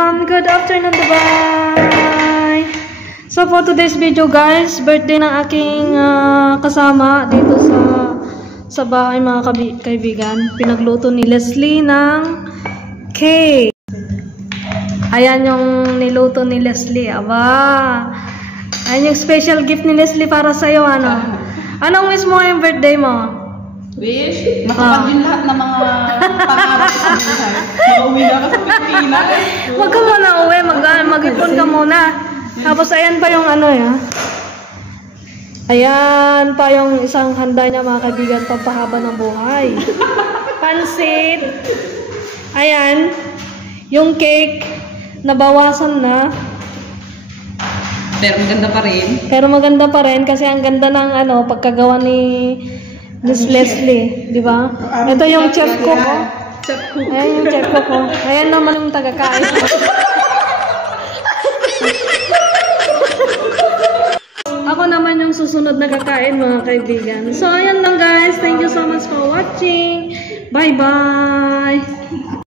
Good afternoon, Dubai! So for today's video guys, birthday ng aking kasama dito sa bahay mga kaibigan. Pinagluto ni Leslie ng cake. Ayan yung niluto ni Leslie. Aba! Ayan yung special gift ni Leslie para sa'yo. Anong wish mo yung birthday mo? Wish? Matupad din lahat ng mga pangarap sa buhay. Mauwi na ka sa Pilipinas. Huwag ka muna uwi. Mag-ipon ka muna. Tapos ayan pa yung ayan pa yung isang handa niya mga kaibigan, pampahaba ng buhay. Pansit. Ayan. Yung cake. Nabawasan na. Pero maganda pa rin. Pero maganda pa rin kasi ang ganda ng pagkagawa ni Miss Leslie, di ba? Ito yung chef ko. Ayan yung chef ko. Ayan naman yung taga-kain. Ako naman yung susunod na kakain mga kaibigan. So ayan lang guys. Thank you so much for watching. Bye-bye.